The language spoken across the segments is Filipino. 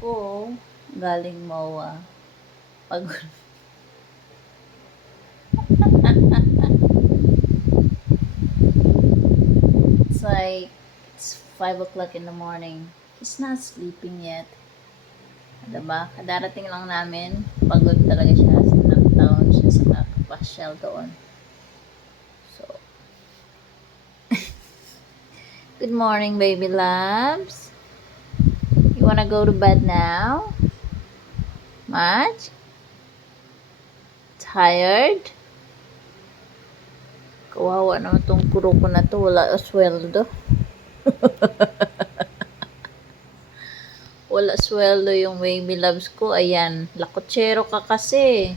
ko, galing MOA. Pagod. It's like, it's 5 o'clock in the morning. He's not sleeping yet. Diba? Kadarating lang namin. Pagod talaga siya. Sinaktaon siya sa nakapasyal doon. So, good morning, baby loves. You wanna go to bed now? Much? Tired? Kawawa naman tong kuro ko na to. Wala sweldo. Wala sweldo yung baby loves ko. Ayan, lakotsero ka kasi.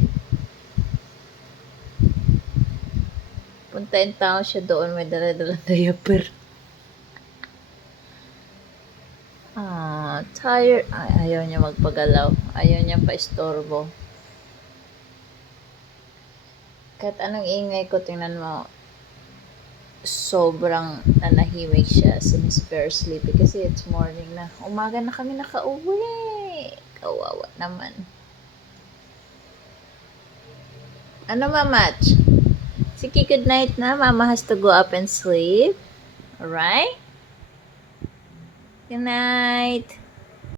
Puntain tao siya doon, may dala-dala diaper. Tired. Ay, ayaw niya magpagalaw. Ayaw niya pa-istorbo. Kahit anong ingay ko, tingnan mo, sobrang nanahimik siya since very sleepy kasi it's morning na. Umaga na kami nakauwi. Kawawa naman. Ano, Mamach? Sige, good night na. Mama has to go up and sleep. Alright? Good night.